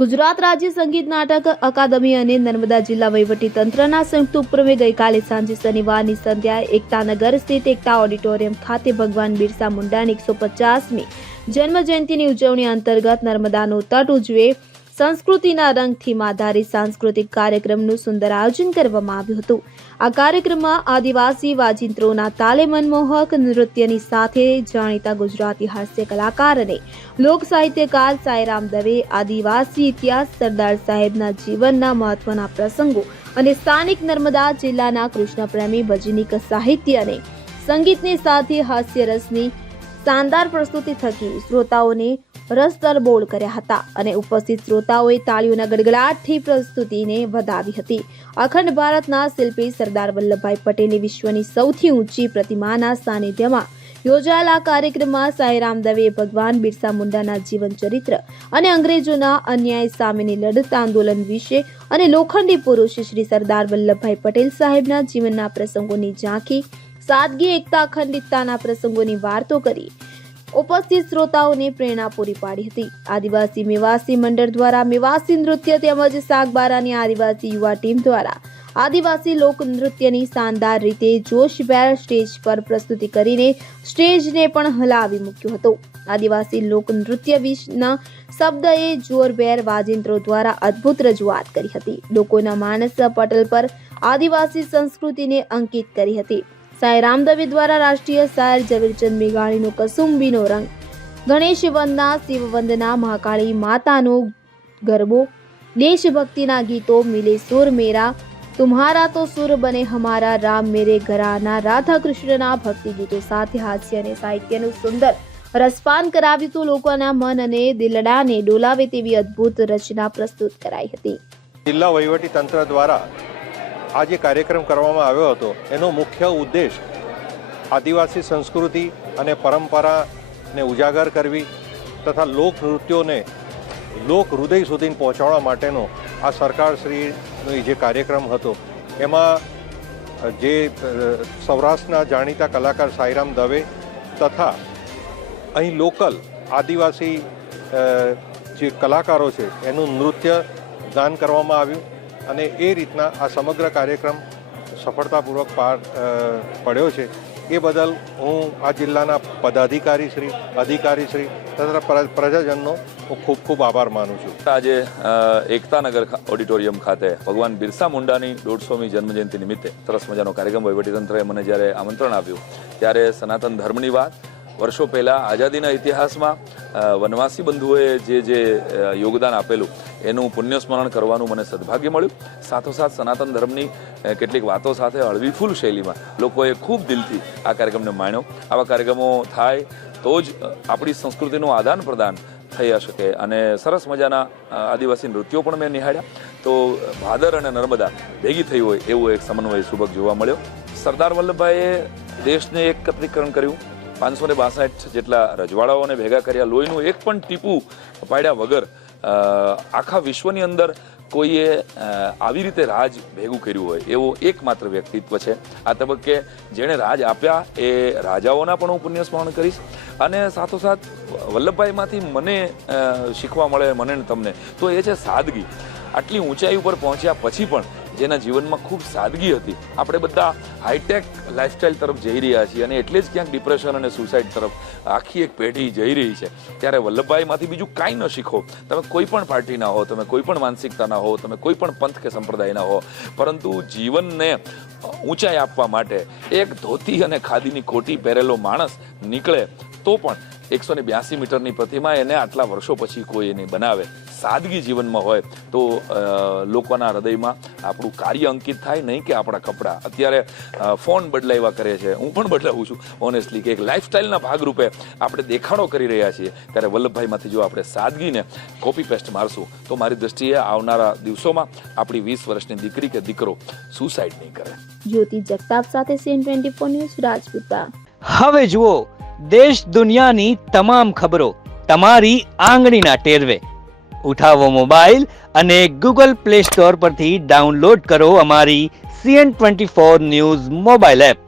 ગુજરાત રાજ્ય સંગીત નાટક અકાદમી અને નર્મદા જિલ્લા વહીવટી તંત્રના સંયુક્ત ઉપક્રમે ગઈકાલે સાંજે શનિવારની સંધ્યાએ એકતાનગર સ્થિત એકતા ઓડિટોરિયમ ખાતે ભગવાન બિરસા મુંડાની 150મી જન્મ જયંતિની ઉજવણી અંતર્ગત નર્મદાનો તટ ઉજવે સંસ્કૃતિના રંગથી આધારિત સાંસ્કૃતિક કાર્યક્રમનું સુંદર આયોજન કરવામાં આવ્યું હતું। આ કાર્યક્રમમાં આદિવાસી વાજિંત્રોના તાલે મનમોહક નૃત્યની સાથે જાણીતા ગુજરાતી હાસ્ય કલાકાર અને લોક સાહિત્યકાર સાંઈરામ દવે આદિવાસી ઇતિહાસ સરદાર સાહેબના જીવનના મહત્વના પ્રસંગો અને સ્થાનિક નર્મદા જિલ્લાના કૃષ્ણ પ્રેમી ભજનીક સાહિત્ય અને સંગીતની સાથે હાસ્યરસની શાનદાર પ્રસ્તુતિ થકી શ્રોતાઓને રસ તરબોળ કર્યા હતા અને ઉપસ્થિત શ્રોતાઓએ તાળીઓના ગડગડાટથી પ્રસ્તુતિને વધાવી હતી। અખંડ ભારતના શિલ્પી સરદાર વલ્લભભાઈ પટેલની વિશ્વની સૌથી ઊંચી પ્રતિમાના સાનિધ્યમાં યોજાયેલા કાર્યક્રમમાં સાંઈરામ દવે ભગવાન બિરસા મુંડાના જીવન ચરિત્ર અને અંગ્રેજોના અન્યાય સામેની લડત આંદોલન વિશે અને લોખંડી પુરુષ શ્રી સરદાર વલ્લભભાઈ પટેલ સાહેબના જીવનના પ્રસંગોની ઝાંખી સાદગી એકતા અખંડિતતાના પ્રસંગોની વાર્તો કરી ઉપસ્થિત શ્રોતાઓને પ્રેરણા પૂરી પાડી હતી। આદિવાસી મેવાસી મંડળ દ્વારા મેવાસી નૃત્ય તેમજ સાગબારાની આદિવાસી યુવા ટીમ દ્વારા આદિવાસી લોક નૃત્યની શાનદાર રીતે જોશભેર સ્ટેજ પર પ્રસ્તુતિ કરીને સ્ટેજને પણ હલાવી મૂક્યો હતો। આદિવાસી લોક નૃત્ય વિશેના શબ્દએ જોરભેર વાજિંત્રો દ્વારા અદ્ભુત રજૂઆત કરી હતી। લોકોના માનસ પટલ પર આદિવાસી સંસ્કૃતિને અંકિત કરી હતી। સાંઈરામ દવે દ્વારા રાષ્ટ્રીય શાયર ઝવેરચંદ મેઘાણીનો કસુંબીનો રંગ, ગણેશ વંદના, શિવ વંદના, મહાકાળી માતાનો ગરબો, દેશભક્તિના ગીતો, મિલે સુર મેરા, તુમ્હારા તો સુર બને હમારા, રામ મેરે ઘરાના, રાધા કૃષ્ણના ભક્તિ ગીતો સાથે હાસ્ય અને સાહિત્યનું સુંદર રસપાન કરાવ્યું તો લોકોના મન અને દિલડાને ડોલાવે તેવી અદ્ભુત રચના પ્રસ્તુત કરાઈ હતી। જિલ્લા વહીવટી તંત્ર દ્વારા આ જે કાર્યક્રમ કરવામાં આવ્યો હતો એનો મુખ્ય ઉદ્દેશ આદિવાસી સંસ્કૃતિ અને પરંપરાને ઉજાગર કરવી તથા લોક નૃત્યોને લોક હૃદય સુધી પહોંચાડવા માટેનો આ સરકારશ્રીનો જે કાર્યક્રમ હતો એમાં જે સૌરાષ્ટ્રના જાણીતા કલાકાર સાંઈરામ દવે તથા અહીં લોકલ આદિવાસી જે કલાકારો છે એનું નૃત્ય દાન કરવામાં આવ્યું અને એ રીતના આ સમગ્ર કાર્યક્રમ સફળતાપૂર્વક પાર પડ્યો છે। એ બદલ હું આ જિલ્લાના પદાધિકારીશ્રી, અધિકારીશ્રી તથા પ્રજાજનનો હું ખૂબ ખૂબ આભાર માનું છું। આજે એકતાનગર ઓડિટોરિયમ ખાતે ભગવાન બિરસા મુંડાની 150મી જન્મજયંતિ નિમિત્તે સરસ મજાનો કાર્યક્રમ વહીવટીતંત્રએ મને જ્યારે આમંત્રણ આપ્યું ત્યારે સનાતન ધર્મની વાત, વર્ષો પહેલાં આઝાદીના ઇતિહાસમાં વનવાસી બંધુઓએ જે યોગદાન આપેલું એનું પુણ્યસ્મરણ કરવાનું મને સદભાગ્ય મળ્યું। સાથોસાથ સનાતન ધર્મની કેટલીક વાતો સાથે હળવી ફૂલ શૈલીમાં લોકોએ ખૂબ દિલથી આ કાર્યક્રમને માણ્યો। આવા કાર્યક્રમો થાય તો જ આપણી સંસ્કૃતિનું આદાન પ્રદાન થઈ શકે અને સરસ મજાના આદિવાસી નૃત્યો પણ મેં નિહાળ્યા તો ભાદર અને નર્મદા ભેગી થઈ હોય એવો એક સમન્વય સુભગ જોવા મળ્યો। સરદાર વલ્લભભાઈએ દેશને એકત્રીકરણ કર્યું, 562 જેટલા રજવાડાઓને ભેગા કર્યા, લોહીનું એક પણ ટીપું પાડ્યા વગર આખા વિશ્વની અંદર કોઈએ આવી રીતે રાજ ભેગું કર્યું હોય એવો એકમાત્ર વ્યક્તિત્વ છે। આ તબક્કે જેણે રાજ આપ્યા એ રાજાઓના પણ હું પુણ્યસ્મરણ કરીશ અને સાથોસાથ વલ્લભભાઈમાંથી મને શીખવા મળે મને ને તમને તો એ છે સાદગી। આટલી ઊંચાઈ ઉપર પહોંચ્યા પછી પણ જેના જીવનમાં ખૂબ સાદગી હતી। આપણે બધા હાઈટેક લાઈફસ્ટાઈલ તરફ જઈ રહ્યા છીએ અને એટલે જ ક્યાંક ડિપ્રેશન અને સુસાઇડ તરફ આખી એક પેઢી જઈ રહી છે। ત્યારે વલ્લભભાઈમાંથી બીજું કાંઈ ન શીખો, તમે કોઈ પણ પાર્ટીના હો, તમે કોઈ પણ માનસિકતાના હો, તમે કોઈ પણ પંથ કે સંપ્રદાયના હો, પરંતુ જીવનને ઊંચાઈ આપવા માટે એક ધોતી અને ખાદીની કોટી પહેરેલો માણસ નીકળે તો પણ 182 મીટરની પ્રતિમા એને આટલા વર્ષો પછી કોઈ એને બનાવે, સાદગી જીવનમાં હોય તો લોકોના હૃદયમાં આપણું કાર્ય અંકિત થાય, નહીં કે આપણા કપડાં। અત્યારે ફોન બદલાવ્યા કરે છે, હું પણ બદલાવું છું ઓનેસ્ટલી, કે એક લાઈફસ્ટાઈલના ભાગરૂપે આપણે દેખાડો કરી રહ્યા છીએ ત્યારે વલ્લભભાઈમાંથી જો આપણે સાદગીને કોપી પેસ્ટ મારશું તો મારી દ્રષ્ટિએ આવનારા દિવસોમાં આપણી 20 વર્ષની દીકરી કે દીકરો સુસાઇડ નહીં કરે। જ્યોતિ જગતાપ સાથે CN24 ન્યૂઝ રાજપીપળા। હવે જુઓ દેશ દુનિયાની તમામ ખબરો તમારી આંગળીના ટેરવે। ઉઠાવો મોબાઈલ અને Google Play Store પરથી ડાઉનલોડ કરો અમારી CN24 ન્યૂઝ મોબાઈલ એપ।